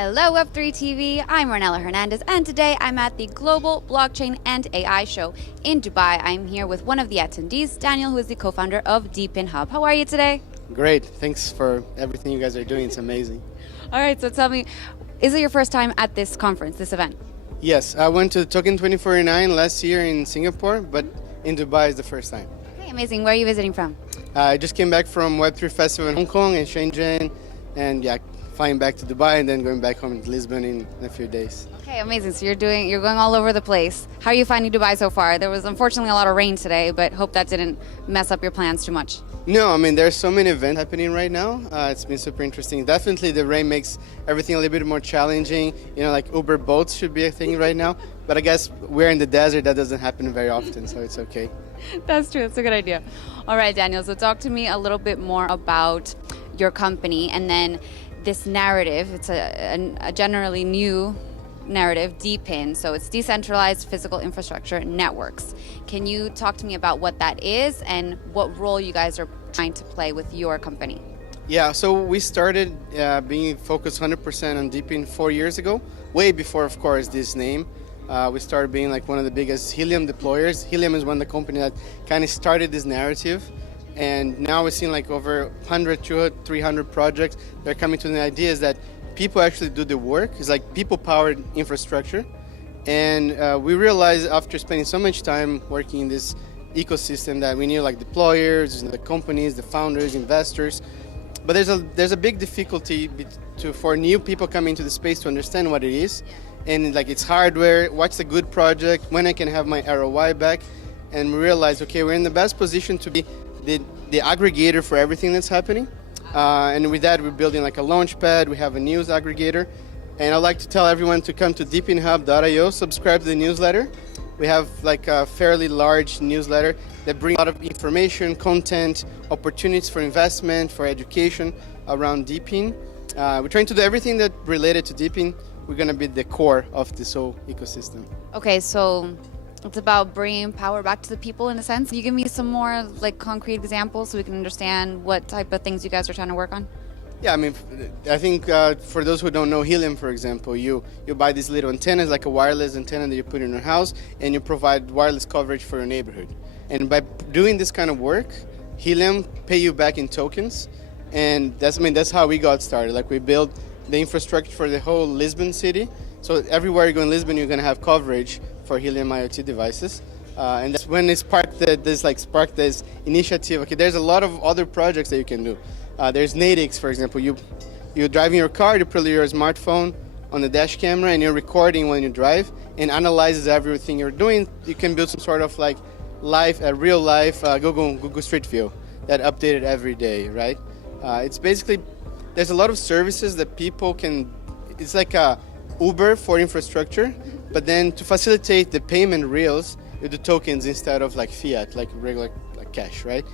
Hello Web3 TV, I'm Ornella Hernandez, and today I'm at the Global Blockchain and AI Show in Dubai. I'm here with one of the attendees, Daniel, who is the co-founder of DePin Hub. How are you today? Great, thanks for everything you guys are doing, it's amazing. All right, so tell me, is it your first time at this conference, this event? Yes, I went to Token 2049 last year in Singapore, but in Dubai is the first time. Okay, amazing. Where are you visiting from? I just came back from Web3 Festival in Hong Kong and Shenzhen, and yeah, flying back to Dubai and then going back home to Lisbon in a few days. Okay, amazing. So you're going all over the place. How are you finding Dubai so far? There was unfortunately a lot of rain today, but hope that didn't mess up your plans too much. No, I mean, there's so many events happening right now. It's been super interesting. Definitely the rain makes everything a little bit more challenging. You know, like Uber boats should be a thing right now. But I guess we're in the desert, that doesn't happen very often, so it's okay. That's true, that's a good idea. All right, Daniel, so talk to me a little bit more about your company and then this narrative. It's a generally new narrative, DePin, so it's decentralized physical infrastructure networks. Can you talk to me about what that is and what role you guys are trying to play with your company? Yeah, so we started being focused 100% on DePin 4 years ago, way before, of course, this name. We started being like one of the biggest Helium deployers. Helium is one of the companies that kind of started this narrative. And now we're seeing like over 100, 200, 300 projects that are coming to the ideas that people actually do the work. It's like people-powered infrastructure. And we realized after spending so much time working in this ecosystem that we need like deployers, the companies, the founders, investors. But there's a big difficulty for new people coming into the space to understand what it is. And like it's hardware, what's a good project, when I can have my ROI back. And we realized, okay, we're in the best position to be the aggregator for everything that's happening. And with that, we're building like a launch pad, we have a news aggregator. And I'd like to tell everyone to come to depinhub.io, subscribe to the newsletter. We have like a fairly large newsletter that brings a lot of information, content, opportunities for investment, for education around DePin. We're trying to do everything that related to DePin. We're going to be the core of this whole ecosystem. Okay, so it's about bringing power back to the people in a sense. Can you give me some more like concrete examples so we can understand what type of things you guys are trying to work on? Yeah, I mean, I think for those who don't know Helium, for example, you buy these little antennas, like a wireless antenna that you put in your house, and you provide wireless coverage for your neighborhood. And by doing this kind of work, Helium pay you back in tokens, and that's how we got started. Like we built the infrastructure for the whole Lisbon city. So everywhere you go in Lisbon, you're going to have coverage for Helium IoT devices. And that's when it sparked this initiative. Okay, there's a lot of other projects that you can do. There's Natix, for example. You're driving your car, you put your smartphone on the dash camera and you're recording when you drive and analyzes everything you're doing. You can build some sort of like real life Google Street View that updated every day, right? It's basically, there's a lot of services that people can, it's like a Uber for infrastructure, but then to facilitate the payment rails, you do tokens instead of like fiat, like regular like cash, right?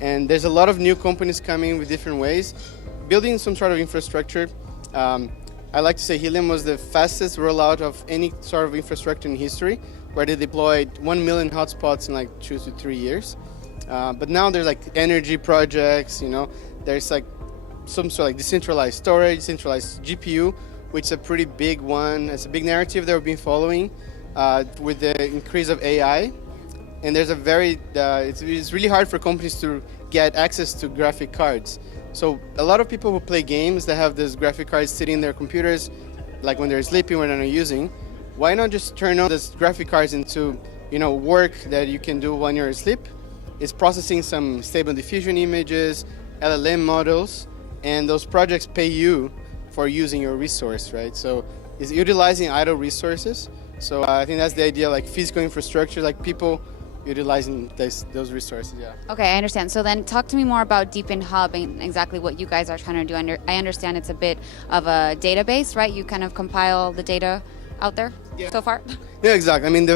And there's a lot of new companies coming with different ways, building some sort of infrastructure. I like to say Helium was the fastest rollout of any sort of infrastructure in history, where they deployed 1 million hotspots in like 2 to 3 years. But now there's like energy projects, you know, there's like some sort of like decentralized storage, decentralized GPU, which is a pretty big one. It's a big narrative that we've been following with the increase of AI. And there's it's really hard for companies to get access to graphic cards. So a lot of people who play games that have those graphic cards sitting in their computers, like when they're sleeping, when they're not using, why not just turn on those graphic cards into, you know, work that you can do when you're asleep? It's processing some stable diffusion images, LLM models, and those projects pay you for using your resource, right? So it's utilizing idle resources. So I think that's the idea, like physical infrastructure, like people utilizing those resources, yeah. Okay, I understand. So then talk to me more about DePin Hub and exactly what you guys are trying to do. I understand it's a bit of a database, right? You kind of compile the data out there so far? Yeah, exactly. I mean,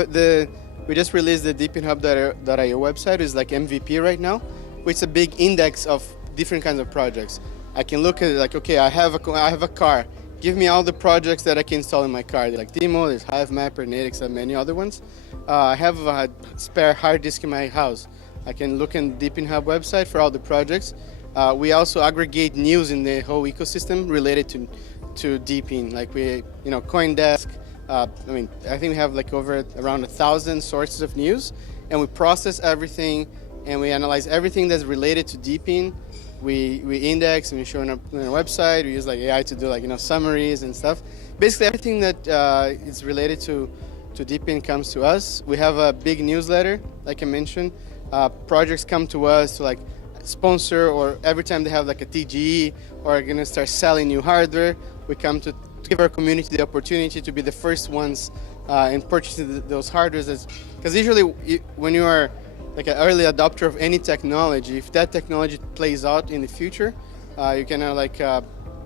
we just released the deepinhub.io website. It's like MVP right now, which is a big index of different kinds of projects. I can look at it like, okay, I have a car. Give me all the projects that I can install in my car. Like Demo, there's HiveMapper, Natix, and many other ones. I have a spare hard disk in my house. I can look in the DePin Hub website for all the projects. We also aggregate news in the whole ecosystem related to DePin. Like we, CoinDesk. I think we have like around 1,000 sources of news, and we process everything and we analyze everything that's related to DePin. We index and we show it on our website. We use like AI to do like summaries and stuff. Basically, everything that is related to DePin comes to us. We have a big newsletter, like I mentioned. Projects come to us to like sponsor, or every time they have like a TGE or are gonna start selling new hardware, we come to give our community the opportunity to be the first ones in purchasing those hardwares. Because usually when you are like an early adopter of any technology, if that technology plays out in the future, you can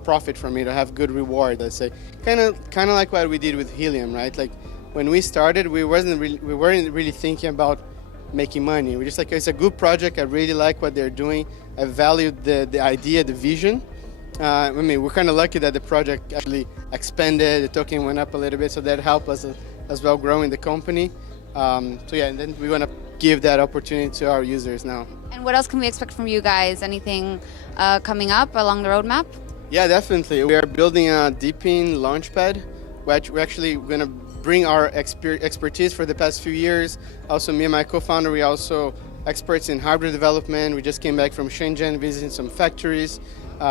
profit from it or have good reward, let's say. Kind of like what we did with Helium, right? Like when we started, we weren't really thinking about making money. We're just like, it's a good project. I really like what they're doing. I valued the idea, the vision. We're kind of lucky that the project actually expanded. The token went up a little bit, so that helped us as well growing the company. And then we want to give that opportunity to our users now. And what else can we expect from you guys? Anything coming up along the roadmap? Yeah, definitely. We are building a DePin launchpad, which we're actually going to bring our expertise for the past few years. Also, me and my co-founder, we also experts in hardware development. We just came back from Shenzhen, visiting some factories.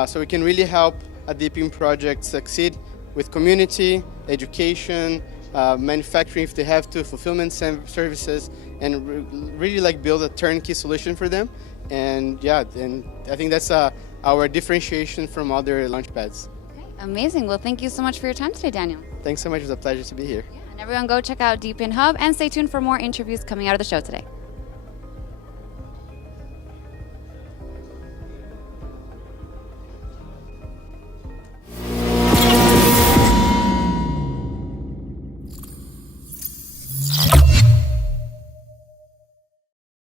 So we can really help a DePin project succeed with community, education, manufacturing if they have to, fulfillment services, and really like build a turnkey solution for them. And I think that's our differentiation from other launchpads. Okay, amazing. Well, thank you so much for your time today, Daniel. Thanks so much. It was a pleasure to be here. Yeah, and everyone go check out DePin Hub and stay tuned for more interviews coming out of the show today.